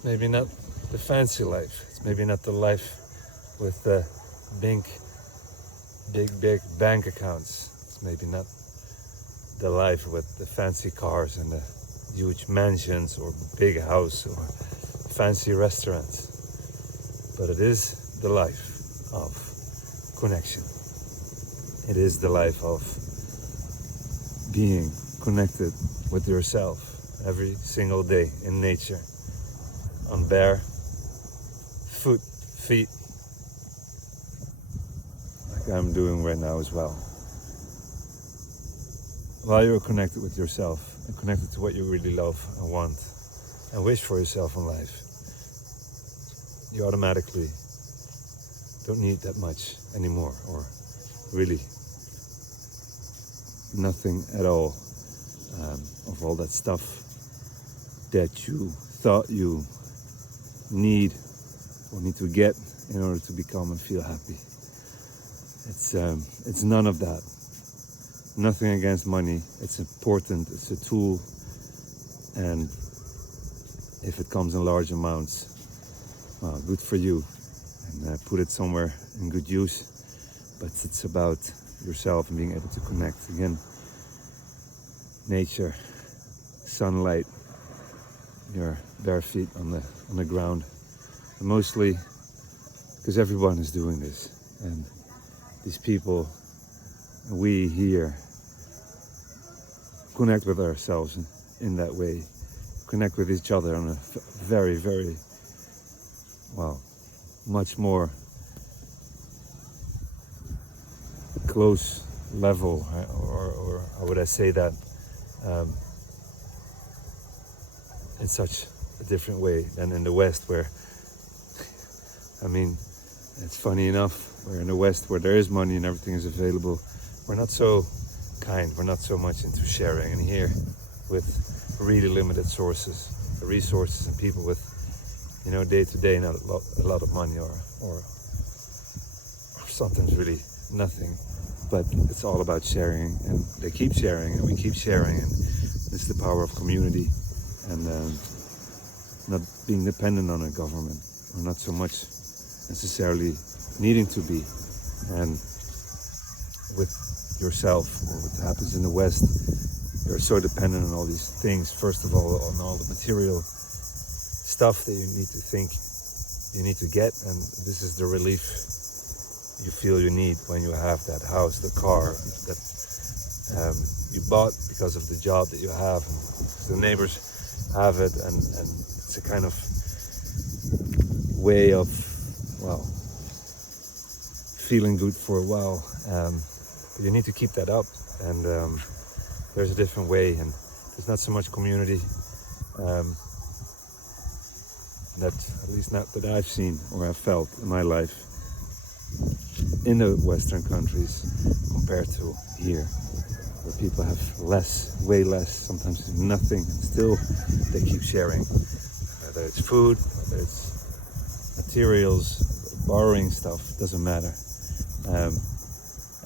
It's maybe not the fancy life. It's maybe not the life with the big bank accounts. It's maybe not the life with the fancy cars and the huge mansions or big house or fancy restaurants. But it is the life of connection. It is the life of being connected with yourself every single day in nature, on bare feet, like I'm doing right now as well. While you're connected with yourself and connected to what you really love and want and wish for yourself in life, you automatically don't need that much anymore, or really nothing at all of all that stuff that you thought you need to get in order to become and feel happy. It's none of that. Nothing against money. It's important. It's a tool, and if it comes in large amounts, well, good for you, and put it somewhere in good use. But it's about yourself and being able to connect again. Nature, sunlight, your bare feet on the ground, and mostly because everyone is doing this, and these people, we here, connect with ourselves in that way, connect with each other on a very, very, well, much more close level, or how would I say that, in such a different way than in the West, where, I mean, it's funny enough, where in the West, where there is money and everything is available, we're not so kind, we're not so much into sharing. And here, with really limited resources and people with, day to day, not a lot of money or sometimes really nothing, but it's all about sharing, and they keep sharing and we keep sharing, and it's the power of community, and not being dependent on a government, or not so much necessarily needing to be. And with yourself, or what happens in the West, you're so dependent on all these things. First of all, on all the material stuff that you need to get, and this is the relief you feel you need when you have that house, the car that you bought because of the job that you have, and the neighbors have it, and it's a kind of way of, well, feeling good for a while, but you need to keep that up, and there's a different way, and there's not so much community, that, at least not that I've seen or have felt in my life in the Western countries compared to here, where people have less, way less, sometimes nothing, and still they keep sharing, whether it's food, whether it's materials, borrowing stuff, doesn't matter.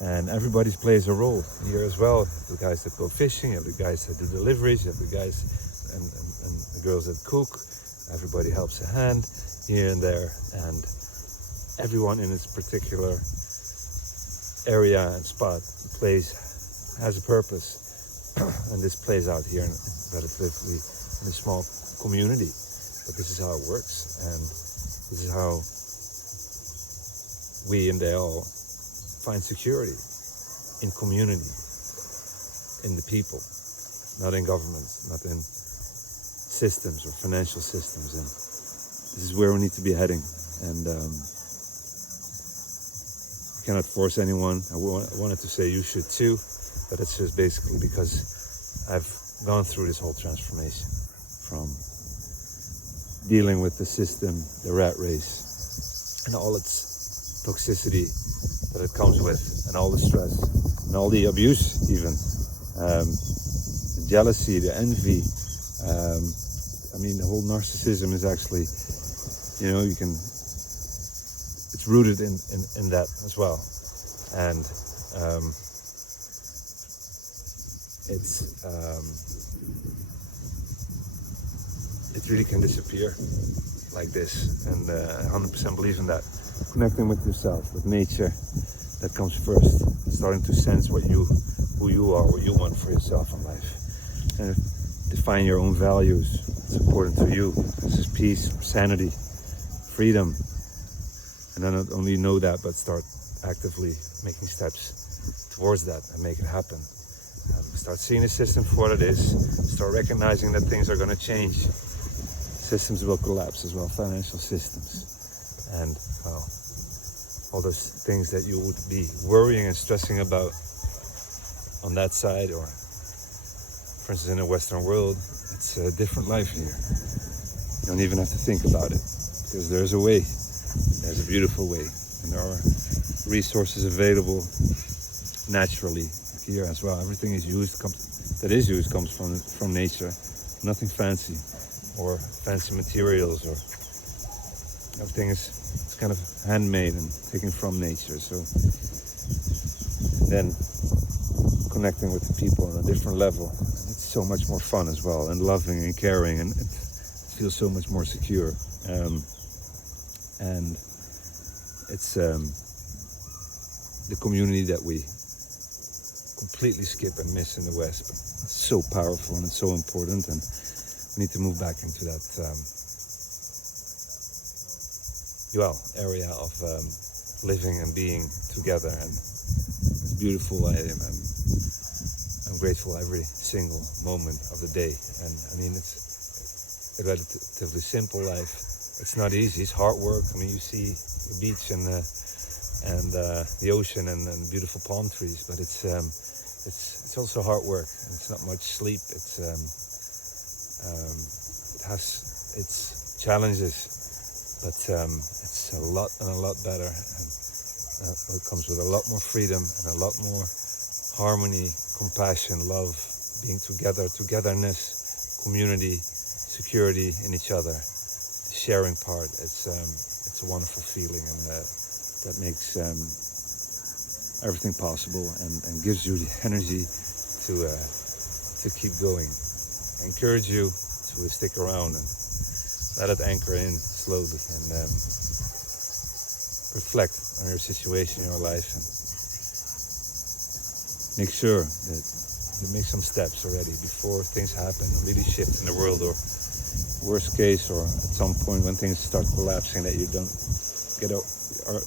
And everybody plays a role here as well. The guys that go fishing, you have the guys that do deliveries, you have the guys and the girls that cook. Everybody helps a hand here and there, and everyone in its particular area and spot has a purpose, and this plays out here relatively in a small community. But this is how it works, and this is how we and they all find security in community, in the people, not in governments, not in systems or financial systems. And this is where we need to be heading, and cannot force anyone. I wanted to say you should too, but it's just basically because I've gone through this whole transformation from dealing with the system, the rat race, and all its toxicity that it comes with, and all the stress, and all the abuse even, the jealousy, the envy. I mean, the whole narcissism is actually, it's rooted in that as well. And it really can disappear like this, and I 100% believe in that. Connecting with yourself, with nature, that comes first. Starting to sense who you are, what you want for yourself in life, and define your own values. It's important to you. This is peace, sanity, freedom, and then not only know that, but start actively making steps towards that and make it happen. Start seeing the system for what it is. Start recognizing that things are going to change. Systems will collapse as well, financial systems, and well, all those things that you would be worrying and stressing about on that side, or for instance in the Western world, it's a different life here. You don't even have to think about it, because there's a way. There's a beautiful way, and there are resources available naturally here as well. Everything is used, comes from nature. Nothing fancy or fancy materials, or everything is kind of handmade and taken from nature. So then connecting with the people on a different level, it's so much more fun as well, and loving and caring, and it feels so much more secure. And it's the community that we completely skip and miss in the West, but it's so powerful and it's so important, and we need to move back into that area of living and being together. And it's beautiful. I'm grateful every single moment of the day, and I mean, it's a relatively simple life. It's not easy. It's hard work. I mean, you see the beach and the ocean and beautiful palm trees, but it's also hard work. It's not much sleep. It has its challenges, but it's a lot better, and it comes with a lot more freedom and a lot more harmony, compassion, love, being together, togetherness, community, security in each other, the sharing part. It's a wonderful feeling, and that makes everything possible, and gives you the energy to keep going. I encourage you to stick around and let it anchor in slowly, and reflect on your situation in your life, and make sure that you make some steps already before things happen and really shift in the world, or worst case, or at some point when things start collapsing, that you don't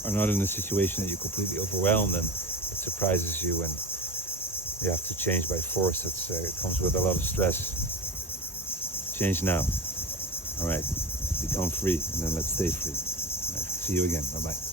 are not in a situation that you're completely overwhelmed and it surprises you and you have to change by force. It comes with a lot of stress. Change now. All right, become free, and then let's stay free. All right, see you again. Bye-bye.